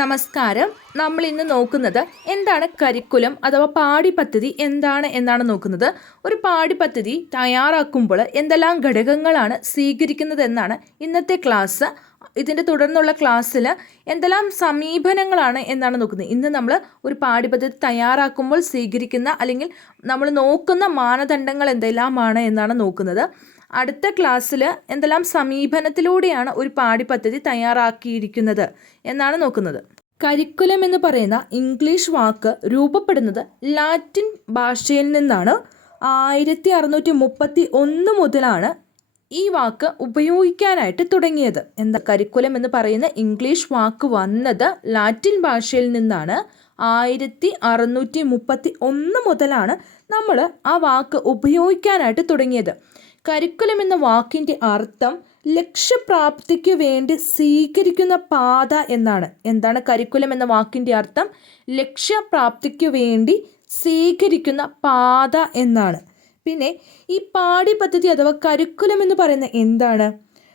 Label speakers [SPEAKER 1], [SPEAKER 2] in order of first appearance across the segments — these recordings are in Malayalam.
[SPEAKER 1] നമസ്കാരം. നമ്മൾ ഇന്ന് നോക്കുന്നത് എന്താണ് കരിക്കുലം അഥവാ പാഠ്യപദ്ധതി എന്താണ് എന്നാണ് നോക്കുന്നത്. ഒരു പാഠ്യപദ്ധതി തയ്യാറാക്കുമ്പോൾ എന്തെല്ലാം ഘടകങ്ങളാണ് സ്വീകരിക്കുന്നത് എന്നാണ് ഇന്നത്തെ ക്ലാസ് ഇതിന്റെ തുടർന്നുള്ള ക്ലാസ്സിൽ എന്തെല്ലാം സമീപനങ്ങളാണ് എന്നാണ് നോക്കുന്നത്. ഇന്ന് നമ്മൾ ഒരു പാഠ്യപദ്ധതി തയ്യാറാക്കുമ്പോൾ സ്വീകരിക്കുന്ന അല്ലെങ്കിൽ നമ്മൾ നോക്കുന്ന മാനദണ്ഡങ്ങൾ എന്തെല്ലാമാണ് എന്നാണ് നോക്കുന്നത്. അടുത്ത ക്ലാസ്സിൽ എന്തെല്ലാം സമീപനത്തിലൂടെയാണ് ഒരു പാഠ്യപദ്ധതി തയ്യാറാക്കിയിരിക്കുന്നത് എന്നാണ് നോക്കുന്നത്. കരിക്കുലം എന്ന് പറയുന്ന ഇംഗ്ലീഷ് വാക്ക് രൂപപ്പെടുന്നത് ലാറ്റിൻ ഭാഷയിൽ നിന്നാണ്. ആയിരത്തി അറുന്നൂറ്റി മുപ്പത്തി ഒന്ന് മുതലാണ് ഈ വാക്ക് ഉപയോഗിക്കാനായിട്ട് തുടങ്ങിയത്. എന്താ കരിക്കുലം എന്ന് പറയുന്ന ഇംഗ്ലീഷ് വാക്ക് വന്നത് ലാറ്റിൻ ഭാഷയിൽ നിന്നാണ്. ആയിരത്തി അറുന്നൂറ്റി മുപ്പത്തി ഒന്ന് മുതലാണ് നമ്മൾ ആ വാക്ക് ഉപയോഗിക്കാനായിട്ട് തുടങ്ങിയത്. കരിക്കുലം എന്ന വാക്കിന്റെ അർത്ഥം ലക്ഷ്യപ്രാപ്തിക്ക് വേണ്ടി സ്വീകരിക്കുന്ന പാത എന്നാണ്. എന്താണ് കരിക്കുലം എന്ന വാക്കിന്റെ അർത്ഥം? ലക്ഷ്യപ്രാപ്തിക്ക് വേണ്ടി സ്വീകരിക്കുന്ന പാത എന്നാണ്. പിന്നെ ഈ പാഠ്യപദ്ധതി അഥവാ കരിക്കുലം എന്ന് പറയുന്ന എന്താണ്?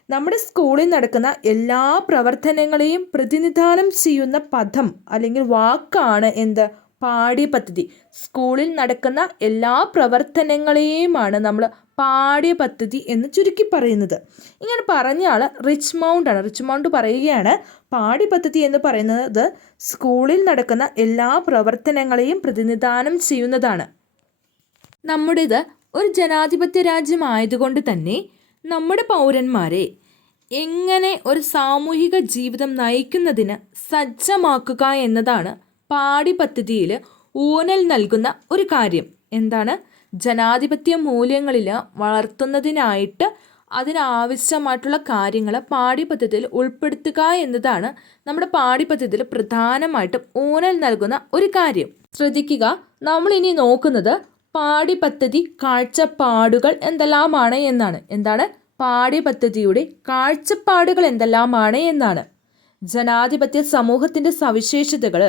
[SPEAKER 1] നമ്മുടെ സ്കൂളിൽ നടക്കുന്ന എല്ലാ പ്രവർത്തനങ്ങളെയും പ്രതിനിധാനം ചെയ്യുന്ന പദം അല്ലെങ്കിൽ വാക്കാണ് എന്ത്? പാഠ്യപദ്ധതി. സ്കൂളിൽ നടക്കുന്ന എല്ലാ പ്രവർത്തനങ്ങളെയുമാണ് നമ്മൾ പാഠ്യപദ്ധതി എന്ന് ചുരുക്കി പറയുന്നത്. ഇങ്ങനെ പറഞ്ഞ ആൾ റിച്ച് മൗണ്ട് ആണ്. റിച്ച് മൗണ്ട് പറയുകയാണ് പാഠ്യപദ്ധതി എന്ന് പറയുന്നത് സ്കൂളിൽ നടക്കുന്ന എല്ലാ പ്രവർത്തനങ്ങളെയും പ്രതിനിധാനം ചെയ്യുന്നതാണ്. നമ്മുടേത് ഒരു ജനാധിപത്യ രാജ്യമായതുകൊണ്ട് തന്നെ നമ്മുടെ പൗരന്മാരെ എങ്ങനെ ഒരു സാമൂഹിക ജീവിതം നയിക്കുന്നതിന് സജ്ജമാക്കുക എന്നതാണ് പാഠ്യപദ്ധതിയിൽ ഊന്നൽ നൽകുന്ന ഒരു കാര്യം. എന്താണ്? ജനാധിപത്യ മൂല്യങ്ങളിൽ വളർത്തുന്നതിനായിട്ട് അതിനാവശ്യമായിട്ടുള്ള കാര്യങ്ങൾ പാഠ്യപദ്ധതിയിൽ ഉൾപ്പെടുത്തുക എന്നതാണ് നമ്മുടെ പാഠ്യപദ്ധതിയിൽ പ്രധാനമായിട്ടും ഊനൽ നൽകുന്ന ഒരു കാര്യം. ശ്രദ്ധിക്കുക നമ്മൾ ഇനി നോക്കുന്നത് പാഠ്യപദ്ധതി കാഴ്ചപ്പാടുകൾ എന്തെല്ലാമാണ് എന്നാണ്. എന്താണ്? പാഠ്യപദ്ധതിയുടെ കാഴ്ചപ്പാടുകൾ എന്തെല്ലാമാണ് എന്നാണ്. ജനാധിപത്യ സമൂഹത്തിന്റെ സവിശേഷതകൾ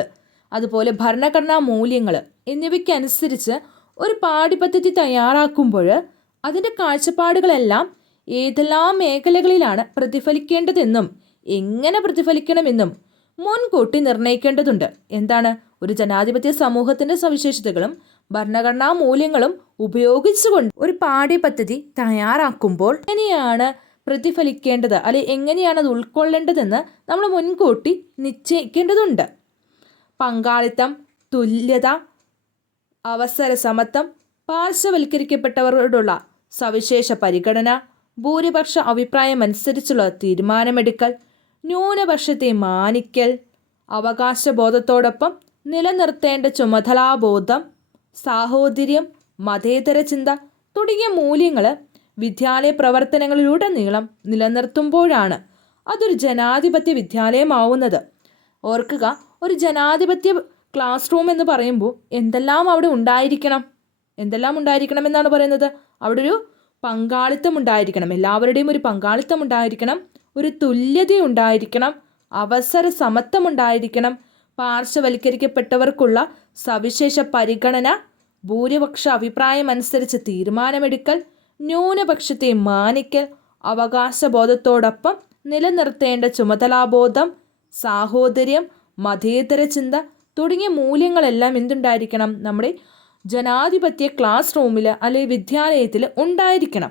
[SPEAKER 1] അതുപോലെ ഭരണഘടനാ മൂല്യങ്ങൾ എന്നിവയ്ക്കനുസരിച്ച് ഒരു പാഠ്യപദ്ധതി തയ്യാറാക്കുമ്പോൾ അതിന്റെ കാഴ്ചപ്പാടുകളെല്ലാം ഏതെല്ലാം മേഖലകളിലാണ് പ്രതിഫലിക്കേണ്ടതെന്നും എങ്ങനെ പ്രതിഫലിക്കണമെന്നും മുൻകൂട്ടി നിർണയിക്കേണ്ടതുണ്ട്. എന്താണ്? ഒരു ജനാധിപത്യ സമൂഹത്തിന്റെ സവിശേഷതകളും ഭരണഘടനാ മൂല്യങ്ങളും ഉപയോഗിച്ചുകൊണ്ട് ഒരു പാഠ്യപദ്ധതി തയ്യാറാക്കുമ്പോൾ എങ്ങനെയാണ് പ്രതിഫലിക്കേണ്ടത്? അല്ലെ എങ്ങനെയാണ് അത് ഉൾക്കൊള്ളേണ്ടതെന്ന് നമ്മൾ മുൻകൂട്ടി നിശ്ചയിക്കേണ്ടതുണ്ട്. പങ്കാളിത്തം തുല്യത അവസര സമത്വം പാർശ്വവൽക്കരിക്കപ്പെട്ടവരോടുള്ള സവിശേഷ പരിഗണന ഭൂരിപക്ഷ അഭിപ്രായമനുസരിച്ചുള്ള തീരുമാനമെടുക്കൽ ന്യൂനപക്ഷത്തെ മാനിക്കൽ അവകാശബോധത്തോടൊപ്പം നിലനിർത്തേണ്ട ചുമതലാബോധം സാഹോദര്യം മതേതര ചിന്ത തുടങ്ങിയ മൂല്യങ്ങൾ വിദ്യാലയ പ്രവർത്തനങ്ങളിലുടനീളം നിലനിർത്തുമ്പോഴാണ് അതൊരു ജനാധിപത്യ വിദ്യാലയമാവുന്നത്. ഓർക്കുക ഒരു ജനാധിപത്യ ക്ലാസ് റൂം എന്ന് പറയുമ്പോൾ എന്തെല്ലാം അവിടെ ഉണ്ടായിരിക്കണം? എന്തെല്ലാം ഉണ്ടായിരിക്കണം എന്നാണ് പറയുന്നത്? അവിടെ ഒരു പങ്കാളിത്തം ഉണ്ടായിരിക്കണം. എല്ലാവരുടെയും ഒരു പങ്കാളിത്തം ഉണ്ടായിരിക്കണം. ഒരു തുല്യത ഉണ്ടായിരിക്കണം. അവസര സമത്വം ഉണ്ടായിരിക്കണം. പാർശ്വവൽക്കരിക്കപ്പെട്ടവർക്കുള്ള സവിശേഷ പരിഗണന ഭൂരിപക്ഷ അഭിപ്രായം അനുസരിച്ച് തീരുമാനമെടുക്കൽ ന്യൂനപക്ഷത്തെ മാനിക്കൽ അവകാശബോധത്തോടൊപ്പം നിലനിർത്തേണ്ട ചുമതലാബോധം സാഹോദര്യം മതേതര ചിന്ത തുടങ്ങിയ മൂല്യങ്ങളെല്ലാം എന്തുണ്ടായിരിക്കണം? നമ്മുടെ ജനാധിപത്യ ക്ലാസ് റൂമിൽ അല്ലെങ്കിൽ വിദ്യാലയത്തിൽ ഉണ്ടായിരിക്കണം.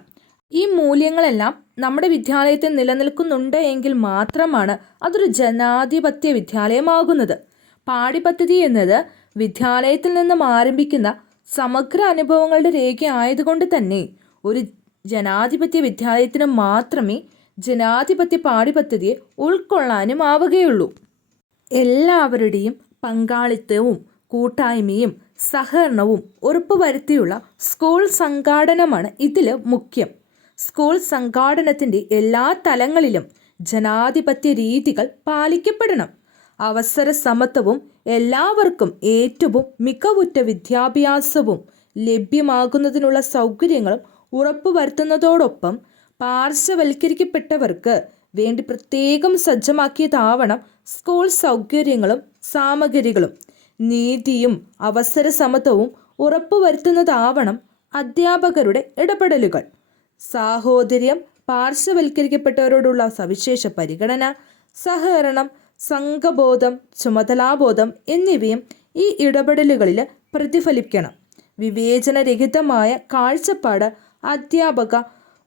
[SPEAKER 1] ഈ മൂല്യങ്ങളെല്ലാം നമ്മുടെ വിദ്യാലയത്തിൽ നിലനിൽക്കുന്നുണ്ട് എങ്കിൽ മാത്രമാണ് അതൊരു ജനാധിപത്യ വിദ്യാലയമാകുന്നത്. പാഠ്യപദ്ധതി എന്നത് വിദ്യാലയത്തിൽ നിന്നും ആരംഭിക്കുന്ന സമഗ്ര അനുഭവങ്ങളുടെ രേഖ ആയതുകൊണ്ട് തന്നെ ഒരു ജനാധിപത്യ വിദ്യാലയത്തിന് മാത്രമേ ജനാധിപത്യ പാഠ്യപദ്ധതിയെ ഉൾക്കൊള്ളാനും ആവുകയുള്ളൂ. എല്ലാവരുടെയും പങ്കാളിത്തവും കൂട്ടായ്മയും സഹകരണവും ഉറപ്പുവരുത്തിയുള്ള സ്കൂൾ സംഘാടനമാണ് ഇതിൽ മുഖ്യം. സ്കൂൾ സംഘാടനത്തിന്റെ എല്ലാ തലങ്ങളിലും ജനാധിപത്യ രീതികൾ പാലിക്കപ്പെടണം. അവസര സമത്വവും എല്ലാവർക്കും ഏറ്റവും മികവുറ്റ വിദ്യാഭ്യാസവും ലഭ്യമാകുന്നതിനുള്ള സൗകര്യങ്ങളും ഉറപ്പുവരുത്തുന്നതോടൊപ്പം പാർശ്വവൽക്കരിക്കപ്പെട്ടവർക്ക് വേണ്ടി പ്രത്യേകം സജ്ജമാക്കിയതാവണം സ്കൂൾ സൗകര്യങ്ങളും സാമഗ്രികളും. നീതിയും അവസര സമത്വവും ഉറപ്പുവരുത്തുന്നതാവണം അധ്യാപകരുടെ ഇടപെടലുകൾ. സാഹോദര്യം പാർശ്വവൽക്കരിക്കപ്പെട്ടവരോടുള്ള സവിശേഷ പരിഗണന സഹകരണം സംഘബോധം ചുമതലാബോധം എന്നിവയും ഈ ഇടപെടലുകളിൽ പ്രതിഫലിക്കണം വിവേചനരഹിതമായ കാഴ്ചപ്പാട് അധ്യാപക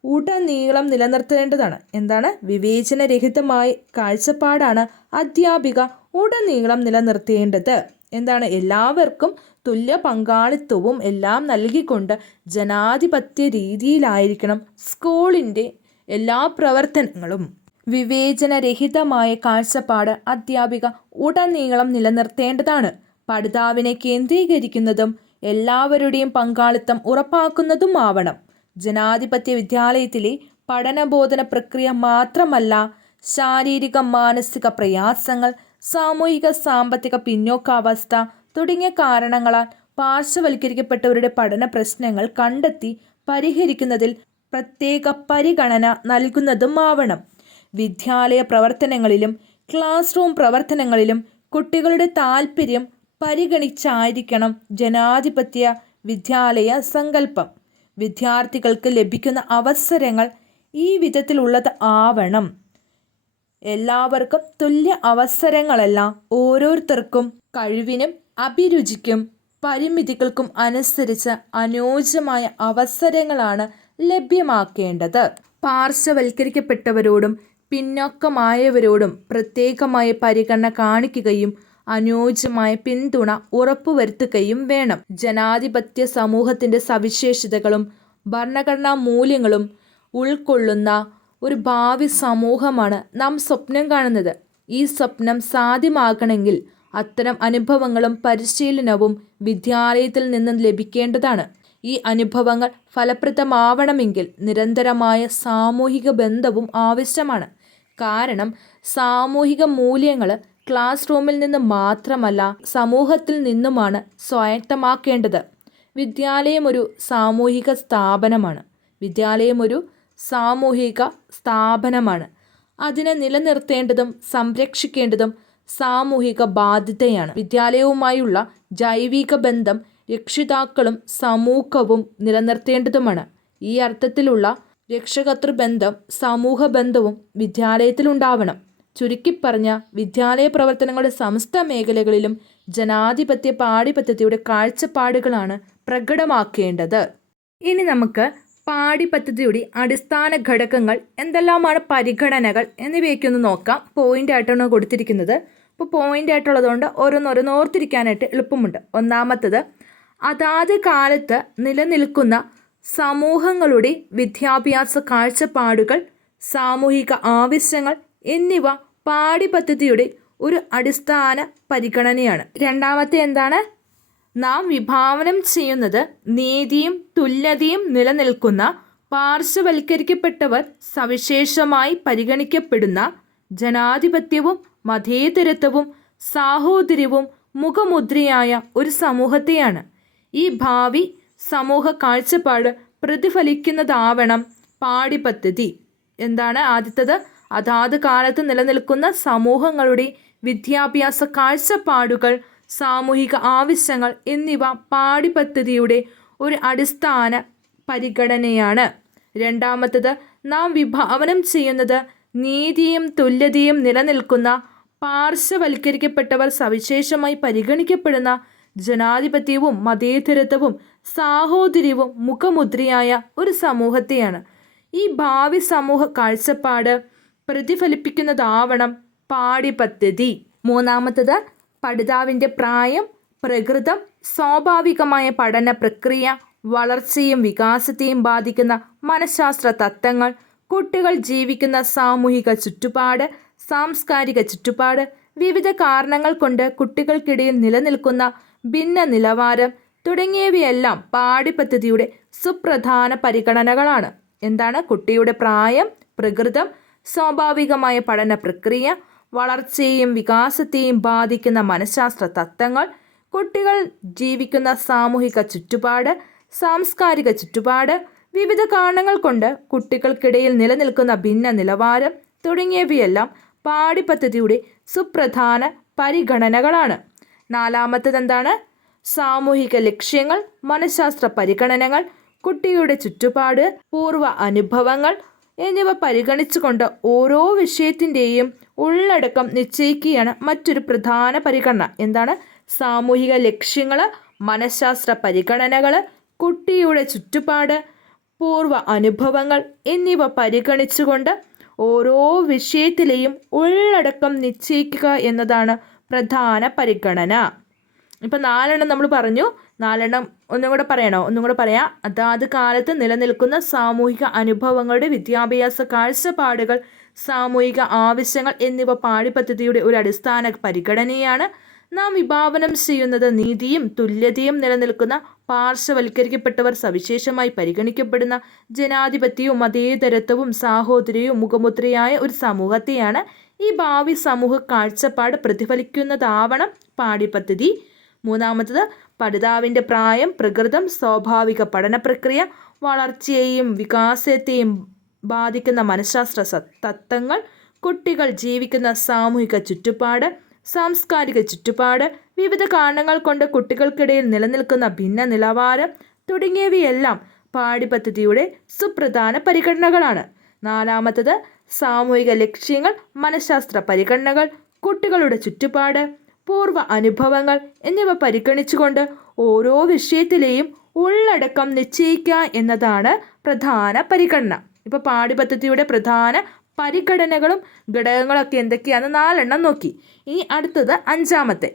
[SPEAKER 1] ഉടനീളം നിലനിർത്തേണ്ടതാണ്. എന്താണ്? വിവേചനരഹിതമായ കാഴ്ചപ്പാടാണ് അധ്യാപിക ഉടനീളം നിലനിർത്തേണ്ടത്. എന്താണ്? എല്ലാവർക്കും തുല്യ പങ്കാളിത്തവും എല്ലാം നൽകിക്കൊണ്ട് ജനാധിപത്യ രീതിയിലായിരിക്കണം സ്കൂളിന്റെ എല്ലാ പ്രവർത്തനങ്ങളും. വിവേചനരഹിതമായ കാഴ്ചപ്പാട് അധ്യാപിക ഉടനീളം നിലനിർത്തേണ്ടതാണ്. പഠിതാവിനെ കേന്ദ്രീകരിക്കുന്നതും എല്ലാവരുടെയും പങ്കാളിത്തം ഉറപ്പാക്കുന്നതുമാവണം. ജനാധിപത്യ വിദ്യാലയത്തിലെ പഠനബോധന പ്രക്രിയ മാത്രമല്ല ശാരീരിക മാനസിക പ്രയാസങ്ങൾ സാമൂഹിക സാമ്പത്തിക പിന്നോക്കാവസ്ഥ തുടങ്ങിയ കാരണങ്ങളാൽ പാർശ്വവൽക്കരിക്കപ്പെട്ടവരുടെ പഠന പ്രശ്നങ്ങൾ കണ്ടെത്തി പരിഹരിക്കുന്നതിൽ പ്രത്യേക പരിഗണന നൽകുന്നതുമാവണം. വിദ്യാലയ പ്രവർത്തനങ്ങളിലും ക്ലാസ് റൂം പ്രവർത്തനങ്ങളിലും കുട്ടികളുടെ താൽപ്പര്യം പരിഗണിച്ചായിരിക്കണം ജനാധിപത്യ വിദ്യാലയ സങ്കല്പം. വിദ്യാർത്ഥികൾക്ക് ലഭിക്കുന്ന അവസരങ്ങൾ ഈ വിധത്തിലുള്ളത് ആവണം. എല്ലാവർക്കും തുല്യ അവസരങ്ങളല്ല ഓരോരുത്തർക്കും കഴിവിനും അഭിരുചിക്കും പരിമിതികൾക്കും അനുസരിച്ച് അനുയോജ്യമായ അവസരങ്ങളാണ് ലഭ്യമാക്കേണ്ടത്. പാർശ്വവൽക്കരിക്കപ്പെട്ടവരോടും പിന്നോക്കമായവരോടും പ്രത്യേകമായ പരിഗണന കാണിക്കുകയും അനുയോജ്യമായ പിന്തുണ ഉറപ്പുവരുത്തുകയും വേണം. ജനാധിപത്യ സമൂഹത്തിന്റെ സവിശേഷതകളും ഭരണഘടനാ മൂല്യങ്ങളും ഉൾക്കൊള്ളുന്ന ഒരു ഭാവി സമൂഹമാണ് നാം സ്വപ്നം കാണുന്നത്. ഈ സ്വപ്നം സാധ്യമാകണമെങ്കിൽ അത്തരം അനുഭവങ്ങളും പരിശീലനവും വിദ്യാലയത്തിൽ നിന്നും ലഭിക്കേണ്ടതാണ്. ഈ അനുഭവങ്ങൾ ഫലപ്രദമാവണമെങ്കിൽ നിരന്തരമായ സാമൂഹിക ബന്ധവും ആവശ്യമാണ്. കാരണം സാമൂഹിക മൂല്യങ്ങൾ ക്ലാസ് റൂമിൽ നിന്ന് മാത്രമല്ല സമൂഹത്തിൽ നിന്നുമാണ് സ്വായത്തമാക്കേണ്ടത്. വിദ്യാലയം ഒരു സാമൂഹിക സ്ഥാപനമാണ്. വിദ്യാലയം ഒരു സാമൂഹിക സ്ഥാപനമാണ്. അതിനെ നിലനിർത്തേണ്ടതും സംരക്ഷിക്കേണ്ടതും സാമൂഹിക ബാധ്യതയാണ്. വിദ്യാലയവുമായുള്ള ജൈവിക ബന്ധം രക്ഷിതാക്കളും സമൂഹവും നിലനിർത്തേണ്ടതുമാണ്. ഈ അർത്ഥത്തിലുള്ള രക്ഷകർത്തൃബന്ധം സമൂഹ ബന്ധവും വിദ്യാലയത്തിലുണ്ടാവണം. ചുരുക്കിപ്പറഞ്ഞ വിദ്യാലയ പ്രവർത്തനങ്ങളുടെ സമസ്ത മേഖലകളിലും ജനാധിപത്യ പാഠ്യപദ്ധതിയുടെ കാഴ്ചപ്പാടുകളാണ് പ്രകടമാക്കേണ്ടത്. ഇനി നമുക്ക് പാഠ്യപദ്ധതിയുടെ അടിസ്ഥാന ഘടകങ്ങൾ എന്തെല്ലാമാണ് പരിഗണനകൾ എന്നിവയൊക്കെ ഒന്ന് നോക്കാം. പോയിന്റ് ആയിട്ടാണ് കൊടുത്തിരിക്കുന്നത്. അപ്പോൾ പോയിന്റ് ആയിട്ടുള്ളതുകൊണ്ട് ഓരോന്നോരോന്ന് ഓർത്തിരിക്കാനായിട്ട് എളുപ്പമുണ്ട്. ഒന്നാമത്തത് അതാത് കാലത്ത് നിലനിൽക്കുന്ന സമൂഹങ്ങളുടെ വിദ്യാഭ്യാസ കാഴ്ചപ്പാടുകൾ സാമൂഹിക ആവശ്യങ്ങൾ എന്നിവ പാഠ്യപദ്ധതിയുടെ ഒരു അടിസ്ഥാന പരിഗണനയാണ്. രണ്ടാമത്തെ എന്താണ്? നാം വിഭാവനം ചെയ്യുന്നത് നീതിയും തുല്യതയും നിലനിൽക്കുന്ന പാർശ്വവൽക്കരിക്കപ്പെട്ടവർ സവിശേഷമായി പരിഗണിക്കപ്പെടുന്ന ജനാധിപത്യവും മതേതരത്വവും സാഹോദര്യവും മുഖമുദ്രയായ ഒരു സമൂഹത്തെയാണ്. ഈ ഭാവി സമൂഹ കാഴ്ചപ്പാട് പ്രതിഫലിക്കുന്നതാവണം പാഠ്യപദ്ധതി. എന്താണ് ആദ്യത്തത്? അതാത് കാലത്ത് നിലനിൽക്കുന്ന സമൂഹങ്ങളുടെ വിദ്യാഭ്യാസ കാഴ്ചപ്പാടുകൾ സാമൂഹിക ആവശ്യങ്ങൾ എന്നിവ പാഠ്യപദ്ധതിയുടെ ഒരു അടിസ്ഥാന പരിഗണനയാണ്. രണ്ടാമത്തത് നാം വിഭാവനം ചെയ്യുന്നത് നീതിയും തുല്യതയും നിലനിൽക്കുന്ന പാർശ്വവൽക്കരിക്കപ്പെട്ടവർ സവിശേഷമായി പരിഗണിക്കപ്പെടുന്ന ജനാധിപത്യവും മതേതരത്വവും സാഹോദര്യവും മുഖമുദ്രയായ ഒരു സമൂഹത്തെയാണ്. ഈ ഭാവി സമൂഹ കാഴ്ചപ്പാട് പ്രതിഫലിപ്പിക്കുന്നതാവണം പാഠ്യപദ്ധതി മൂന്നാമത്തത് പഠിതാവിന്റെ പ്രായം പ്രകൃതം സ്വാഭാവികമായ പഠന പ്രക്രിയ വളർച്ചയും വികാസത്തെയും ബാധിക്കുന്ന മനഃശാസ്ത്ര തത്വങ്ങൾ കുട്ടികൾ ജീവിക്കുന്ന സാമൂഹിക ചുറ്റുപാട് സാംസ്കാരിക ചുറ്റുപാട് വിവിധ കാരണങ്ങൾ കൊണ്ട് കുട്ടികൾക്കിടയിൽ നിലനിൽക്കുന്ന ഭിന്ന നിലവാരം തുടങ്ങിയവയെല്ലാം പാഠ്യപദ്ധതിയുടെ സുപ്രധാന പരിഗണനകളാണ്. എന്താണ്? കുട്ടിയുടെ പ്രായം പ്രകൃതം സ്വാഭാവികമായ പഠന പ്രക്രിയ വളർച്ചയെയും വികാസത്തെയും ബാധിക്കുന്ന മനഃശാസ്ത്ര തത്വങ്ങൾ കുട്ടികൾ ജീവിക്കുന്ന സാമൂഹിക ചുറ്റുപാട് സാംസ്കാരിക ചുറ്റുപാട് വിവിധ കാരണങ്ങൾ കൊണ്ട് കുട്ടികൾക്കിടയിൽ നിലനിൽക്കുന്ന ഭിന്ന നിലവാരം തുടങ്ങിയവയെല്ലാം പാഠ്യപദ്ധതിയുടെ സുപ്രധാന പരിഗണനകളാണ്. നാലാമത്തത് എന്താണ് സാമൂഹിക ലക്ഷ്യങ്ങൾ മനഃശാസ്ത്ര പരിഗണനകൾ കുട്ടിയുടെ ചുറ്റുപാട് പൂർവ അനുഭവങ്ങൾ എന്നിവ പരിഗണിച്ചുകൊണ്ട് ഓരോ വിഷയത്തിന്റെയും ഉള്ളടക്കം നിശ്ചയിക്കുകയാണ് മറ്റൊരു പ്രധാന പരിഗണന. എന്താണ്? സാമൂഹിക ലക്ഷ്യങ്ങൾ മനഃശാസ്ത്ര പരിഗണനകൾ കുട്ടിയുടെ ചുറ്റുപാട് പൂർവ അനുഭവങ്ങൾ എന്നിവ പരിഗണിച്ചുകൊണ്ട് ഓരോ വിഷയത്തിലെയും ഉള്ളടക്കം നിശ്ചയിക്കുക എന്നതാണ് പ്രധാന പരിഗണന. ഇപ്പം നാലെണ്ണം നമ്മൾ പറഞ്ഞു. നാലെണ്ണം ഒന്നും കൂടെ പറയണോ? ഒന്നും കൂടെ പറയാം. അതാത് കാലത്ത് നിലനിൽക്കുന്ന സാമൂഹിക അനുഭവങ്ങളുടെ വിദ്യാഭ്യാസ കാഴ്ചപ്പാടുകൾ സാമൂഹിക ആവശ്യങ്ങൾ എന്നിവ പാഠ്യപദ്ധതിയുടെ ഒരു അടിസ്ഥാന പരിഗണനയാണ്. നാം വിഭാവനം ചെയ്യുന്നത് നീതിയും തുല്യതയും നിലനിൽക്കുന്ന പാർശ്വവൽക്കരിക്കപ്പെട്ടവർ സവിശേഷമായി പരിഗണിക്കപ്പെടുന്ന ജനാധിപത്യവും മതേതരത്വവും സാഹോദര്യവും മുഖമുദ്രയായ ഒരു സമൂഹത്തെയാണ് ഈ ഭാവി സമൂഹ കാഴ്ചപ്പാട് പ്രതിഫലിക്കുന്നതാവണം പാഠ്യപദ്ധതി. മൂന്നാമത്തത് പഠിതാവിന്റെ പ്രായം പ്രകൃതം സ്വാഭാവിക പഠന പ്രക്രിയ വളർച്ചയെയും വികാസത്തെയും ബാധിക്കുന്ന മനഃശാസ്ത്ര തത്വങ്ങൾ കുട്ടികൾ ജീവിക്കുന്ന സാമൂഹിക ചുറ്റുപാട് സാംസ്കാരിക ചുറ്റുപാട് വിവിധ കാരണങ്ങൾ കൊണ്ട് കുട്ടികൾക്കിടയിൽ നിലനിൽക്കുന്ന ഭിന്ന നിലവാരം തുടങ്ങിയവയെല്ലാം പാഠ്യപദ്ധതിയുടെ സുപ്രധാന പരിഗണനകളാണ്. നാലാമത്തത് സാമൂഹിക ലക്ഷ്യങ്ങൾ മനഃശാസ്ത്ര പരിഗണനകൾ കുട്ടികളുടെ ചുറ്റുപാട്. പൂർവ അനുഭവങ്ങൾ എന്നിവ പരിഗണിച്ചുകൊണ്ട് ഓരോ വിഷയത്തിലെയും ഉള്ളടക്കം നിശ്ചയിക്കുക എന്നതാണ് പ്രധാന പരിഗണന. ഇപ്പോൾ പാഠ്യപദ്ധതിയുടെ പ്രധാന പരിഗണനകളും ഘടകങ്ങളൊക്കെ എന്തൊക്കെയാണെന്ന് നാലെണ്ണം നോക്കി. ഇനി അടുത്തത് അഞ്ചാമത്തെ.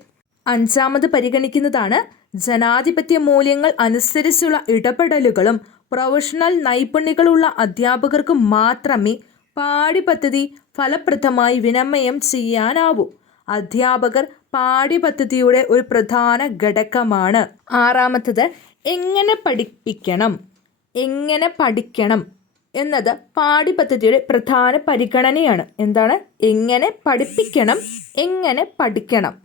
[SPEAKER 1] അഞ്ചാമത് പരിഗണിക്കുന്നതാണ് ജനാധിപത്യ മൂല്യങ്ങൾ അനുസരിച്ചുള്ള ഇടപെടലുകളും പ്രൊഫഷണൽ നൈപുണ്യങ്ങളുള്ള അധ്യാപകർക്ക് മാത്രമേ പാഠ്യപദ്ധതി ഫലപ്രദമായി വിനിമയം ചെയ്യാനാവൂ. അധ്യാപകർ പാഠ്യപദ്ധതിയുടെ ഒരു പ്രധാന ഘടകമാണ്. ആറാമത്തത് എങ്ങനെ പഠിപ്പിക്കണം? എങ്ങനെ പഠിക്കണം എന്നത് പാഠ്യപദ്ധതിയുടെ പ്രധാന പരിഗണനയാണ്. എന്താണ്? എങ്ങനെ പഠിപ്പിക്കണം? എങ്ങനെ പഠിക്കണം?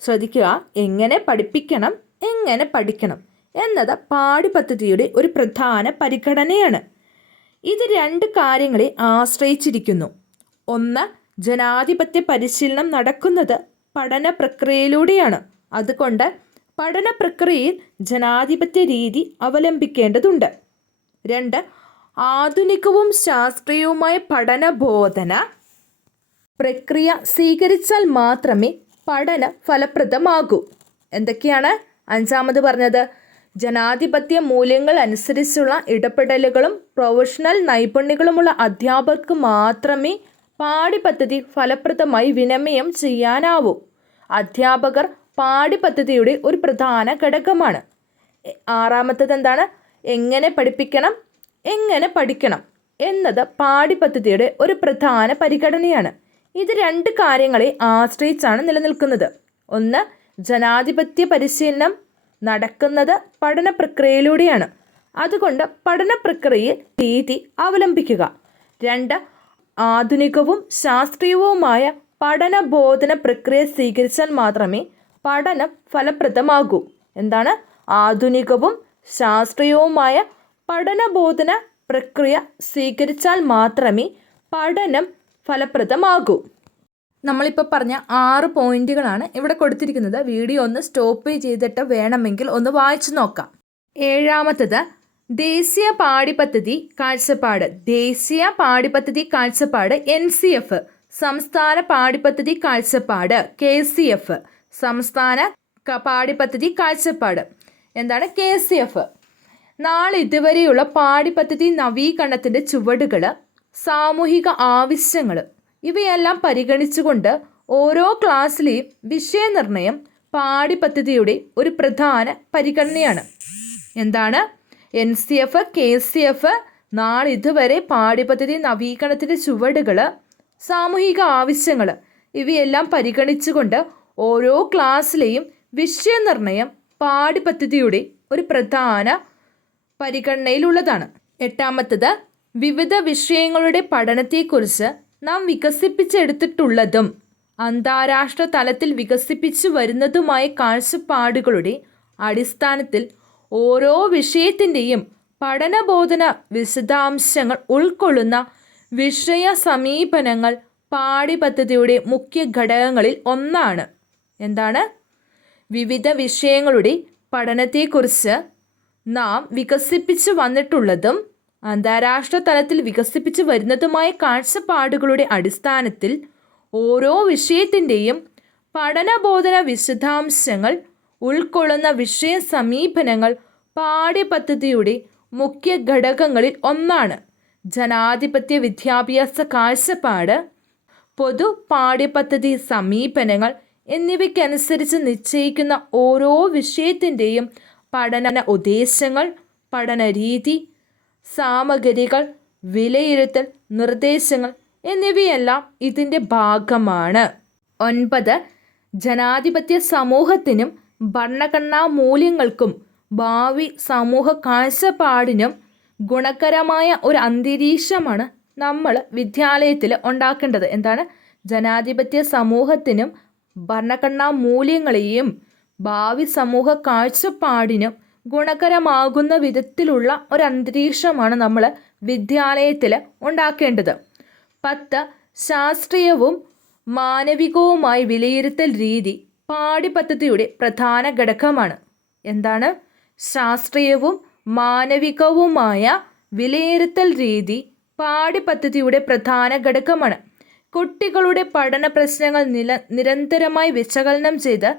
[SPEAKER 1] ശ്രദ്ധിക്കുക. എങ്ങനെ പഠിപ്പിക്കണം? എങ്ങനെ പഠിക്കണം എന്നത് പാഠ്യപദ്ധതിയുടെ ഒരു പ്രധാന പരിഗണനയാണ്. ഇത് രണ്ട് കാര്യങ്ങളെ ആശ്രയിച്ചിരിക്കുന്നു. ഒന്ന് ജനാധിപത്യ പരിശീലനം നടക്കുന്നത് പഠന പ്രക്രിയയിലൂടെയാണ്. അതുകൊണ്ട് പഠന പ്രക്രിയയിൽ ജനാധിപത്യ രീതി അവലംബിക്കേണ്ടതുണ്ട്. രണ്ട് ആധുനികവും ശാസ്ത്രീയവുമായ പഠനബോധന പ്രക്രിയ സ്വീകരിച്ചാൽ മാത്രമേ പഠനം ഫലപ്രദമാകൂ. എന്തൊക്കെയാണ് അഞ്ചാമത് പറഞ്ഞത്? ജനാധിപത്യ മൂല്യങ്ങൾ അനുസരിച്ചുള്ള ഇടപെടലുകളും പ്രൊഫഷണൽ നൈപുണ്യങ്ങളുമുള്ള അധ്യാപകർക്ക് മാത്രമേ പാഠ്യപദ്ധതി ഫലപ്രദമായി വിനിമയം ചെയ്യാനാവൂ. അധ്യാപകർ പാഠ്യപദ്ധതിയുടെ ഒരു പ്രധാന ഘടകമാണ്. ആറാമത്തത് എന്താണ് എങ്ങനെ പഠിപ്പിക്കണം? എങ്ങനെ പഠിക്കണം? എന്നത് പാഠ്യപദ്ധതിയുടെ ഒരു പ്രധാന പരിഗണനയാണ്. ഇത് രണ്ട് കാര്യങ്ങളെ ആശ്രയിച്ചാണ് നിലനിൽക്കുന്നത്. ഒന്ന് ജനാധിപത്യ പരിശീലനം. നടക്കുന്നത് പഠന പ്രക്രിയയിലൂടെയാണ്. അതുകൊണ്ട് പഠന പ്രക്രിയയിൽ രീതി അവലംബിക്കുക. രണ്ട് ആധുനികവും ശാസ്ത്രീയവുമായ പഠന ബോധന പ്രക്രിയ സ്വീകരിച്ചാൽ മാത്രമേ പഠനം ഫലപ്രദമാകൂ. എന്താണ്? ആധുനികവും ശാസ്ത്രീയവുമായ പഠനബോധന പ്രക്രിയ സ്വീകരിച്ചാൽ മാത്രമേ പഠനം ഫലപ്രദമാകൂ. നമ്മളിപ്പോൾ പറഞ്ഞ ആറ് പോയിന്റുകളാണ് ഇവിടെ കൊടുത്തിരിക്കുന്നത്. വീഡിയോ ഒന്ന് സ്റ്റോപ്പ് ചെയ്തിട്ട് വേണമെങ്കിൽ ഒന്ന് വായിച്ചു നോക്കാം. ഏഴാമത്തത് ദേശീയ പാഠ്യപദ്ധതി കാഴ്ചപ്പാട് ദേശീയ പാഠ്യപദ്ധതി കാഴ്ചപ്പാട് എൻ സി എഫ്. സംസ്ഥാന പാഠ്യപദ്ധതി കാഴ്ചപ്പാട് കെ സി എഫ്. സംസ്ഥാന പാഠ്യപദ്ധതി കാഴ്ചപ്പാട്. എന്താണ് കെ സി എഫ്? നാളെ ഇതുവരെയുള്ള പാഠ്യപദ്ധതി നവീകരണത്തിന്റെ ചുവടുകൾ സാമൂഹിക ആവശ്യങ്ങൾ ഇവയെല്ലാം പരിഗണിച്ചുകൊണ്ട് ഓരോ ക്ലാസ്സിലെയും വിഷയനിർണയം പാഠ്യപദ്ധതിയുടെ ഒരു പ്രധാന പരിഗണനയാണ്. എന്താണ്? N C F K C F നാളെ ഇതുവരെ പാഠ്യപദ്ധതി നവീകരണത്തിന്റെ ചുവടുകൾ സാമൂഹിക ആവശ്യങ്ങൾ ഇവയെല്ലാം പരിഗണിച്ചുകൊണ്ട് ഓരോ ക്ലാസ്സിലെയും വിഷയനിർണയം പാഠ്യപദ്ധതിയുടെ ഒരു പ്രധാന പരിഗണനയിലുള്ളതാണ്. എട്ടാമത്തത് വിവിധ വിഷയങ്ങളുടെ പഠനത്തെക്കുറിച്ച് നാം വികസിപ്പിച്ചെടുത്തിട്ടുള്ളതും അന്താരാഷ്ട്ര തലത്തിൽ വികസിപ്പിച്ചു വരുന്നതുമായ കാഴ്ചപ്പാടുകളുടെ അടിസ്ഥാനത്തിൽ ഓരോ വിഷയത്തിന്റെയും പഠനബോധന വിശദാംശങ്ങൾ ഉൾക്കൊള്ളുന്ന വിഷയ സമീപനങ്ങൾ പാഠ്യപദ്ധതിയുടെ മുഖ്യ ഘടകങ്ങളിൽ ഒന്നാണ്. എന്താണ്? വിവിധ വിഷയങ്ങളുടെ പഠനത്തെക്കുറിച്ച് നാം വികസിപ്പിച്ചു വന്നിട്ടുള്ളതും അന്താരാഷ്ട്ര തലത്തിൽ വികസിപ്പിച്ചു വരുന്നതുമായ കാഴ്ചപ്പാടുകളുടെ അടിസ്ഥാനത്തിൽ ഓരോ വിഷയത്തിന്റെയും പഠനബോധന വിശദാംശങ്ങൾ ഉൾക്കൊള്ളുന്ന വിഷയ സമീപനങ്ങൾ പാഠ്യപദ്ധതിയുടെ മുഖ്യ ഘടകങ്ങളിൽ ഒന്നാണ്. ജനാധിപത്യ വിദ്യാഭ്യാസ കാഴ്ചപ്പാട് പൊതു പാഠ്യപദ്ധതി സമീപനങ്ങൾ എന്നിവയ്ക്കനുസരിച്ച് നിശ്ചയിക്കുന്ന ഓരോ വിഷയത്തിന്റെയും പഠന ഉദ്ദേശങ്ങൾ പഠന രീതി സാമഗ്രികൾ വിലയിരുത്തൽ നിർദ്ദേശങ്ങൾ എന്നിവയെല്ലാം ഇതിന്റെ ഭാഗമാണ്. ഒൻപത് ജനാധിപത്യ സമൂഹത്തിനും ഭരണഘടനാ മൂല്യങ്ങൾക്കും ഭാവി സമൂഹ കാഴ്ചപ്പാടിനും ഗുണകരമായ ഒരു അന്തരീക്ഷമാണ് നമ്മൾ വിദ്യാലയത്തിൽ ഉണ്ടാക്കേണ്ടത്. എന്താണ്? ജനാധിപത്യ സമൂഹത്തിനും ഭരണഘടനാ മൂല്യങ്ങളെയും ഭാവി സമൂഹ കാഴ്ചപ്പാടിനും ഗുണകരമാകുന്ന വിധത്തിലുള്ള ഒരു അന്തരീക്ഷമാണ് നമ്മൾ വിദ്യാലയത്തിൽ ഉണ്ടാക്കേണ്ടത്. പത്ത് ശാസ്ത്രീയവും മാനവികവുമായി വിലയിരുത്തൽ രീതി പാഠ്യപദ്ധതിയുടെ പ്രധാന ഘടകമാണ്. എന്താണ്? ശാസ്ത്രീയവും മാനവികവുമായ വിലയിരുത്തൽ രീതി പാഠ്യപദ്ധതിയുടെ പ്രധാന ഘടകമാണ്. കുട്ടികളുടെ പഠന പ്രശ്നങ്ങൾ നില നിരന്തരമായി വിശകലനം ചെയ്ത്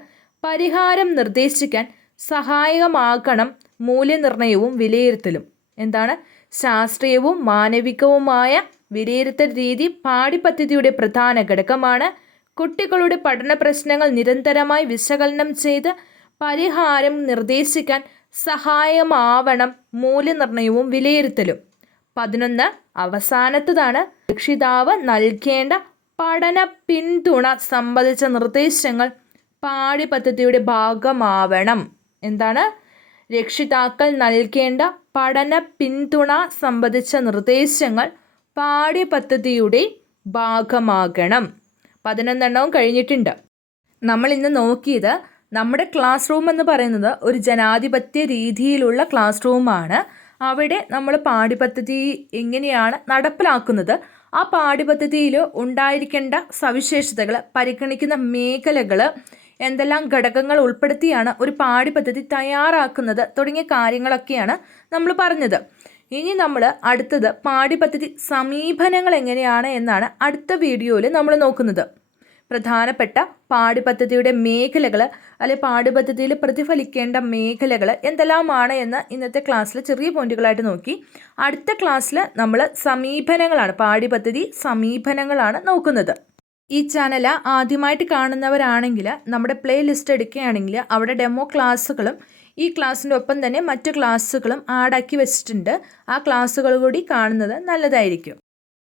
[SPEAKER 1] പരിഹാരം നിർദ്ദേശിക്കാൻ സഹായകമാകണം മൂല്യനിർണയവും വിലയിരുത്തലും. എന്താണ്? ശാസ്ത്രീയവും മാനവികവുമായ വിലയിരുത്തൽ രീതി പാഠ്യപദ്ധതിയുടെ പ്രധാന ഘടകമാണ്. കുട്ടികളുടെ പഠന പ്രശ്നങ്ങൾ നിരന്തരമായി വിശകലനം ചെയ്ത് പരിഹാരം നിർദ്ദേശിക്കാൻ സഹായമാവണം മൂല്യനിർണയവും വിലയിരുത്തലും. പതിനൊന്ന്. അവസാനത്തതാണ് രക്ഷിതാവ് നൽകേണ്ട പഠന പിന്തുണ സംബന്ധിച്ച നിർദ്ദേശങ്ങൾ പാഠ്യപദ്ധതിയുടെ ഭാഗമാവണം. എന്താണ്? രക്ഷിതാക്കൾ നൽകേണ്ട പഠന പിന്തുണ സംബന്ധിച്ച നിർദ്ദേശങ്ങൾ പാഠ്യപദ്ധതിയുടെ ഭാഗമാകണം. പതിനൊന്നെണ്ണവും കഴിഞ്ഞിട്ടുണ്ട്. നമ്മൾ ഇന്ന് നോക്കിയത് നമ്മുടെ ക്ലാസ് റൂം എന്ന് പറയുന്നത് ഒരു ജനാധിപത്യ രീതിയിലുള്ള ക്ലാസ് റൂമാണ് അവിടെ നമ്മൾ പാഠ്യപദ്ധതി എങ്ങനെയാണ് നടപ്പിലാക്കുന്നത് ആ പാഠ്യപദ്ധതിയിൽ ഉണ്ടായിരിക്കേണ്ട സവിശേഷതകൾ പരിഗണിക്കുന്ന മേഖലകൾ എന്തെല്ലാം ഘടകങ്ങൾ ഉൾപ്പെടുത്തിയാണ് ഒരു പാഠ്യപദ്ധതി തയ്യാറാക്കുന്നത് തുടങ്ങിയ കാര്യങ്ങളൊക്കെയാണ് നമ്മൾ പറഞ്ഞത്. ഇനി നമ്മൾ അടുത്തത് പാഠ്യപദ്ധതി സമീപനങ്ങൾ എങ്ങനെയാണ് എന്നാണ് അടുത്ത വീഡിയോയിൽ നമ്മൾ നോക്കുന്നത്. പ്രധാനപ്പെട്ട പാഠ്യപദ്ധതിയുടെ മേഖലകൾ അല്ലെ പാഠ്യപദ്ധതിയിൽ പ്രതിഫലിക്കേണ്ട മേഖലകൾ എന്തെല്ലാമാണ് എന്ന് ഇന്നത്തെ ക്ലാസ്സിൽ ചെറിയ പോയിന്റുകളായിട്ട് നോക്കി. അടുത്ത ക്ലാസ്സിൽ നമ്മൾ സമീപനങ്ങളാണ് പാഠ്യപദ്ധതി സമീപനങ്ങളാണ് നോക്കുന്നത്. ഈ ചാനൽ ആദ്യമായിട്ട് കാണുന്നവരാണെങ്കിൽ നമ്മുടെ പ്ലേ ലിസ്റ്റ് എടുക്കുകയാണെങ്കിൽ അവിടെ ഡെമോ ക്ലാസ്സുകളും ഈ ക്ലാസ്സിന്റെ ഒപ്പം തന്നെ മറ്റു ക്ലാസ്സുകളും ആഡാക്കി വെച്ചിട്ടുണ്ട്. ആ ക്ലാസ്സുകൾ കൂടി കാണുന്നത് നല്ലതായിരിക്കും.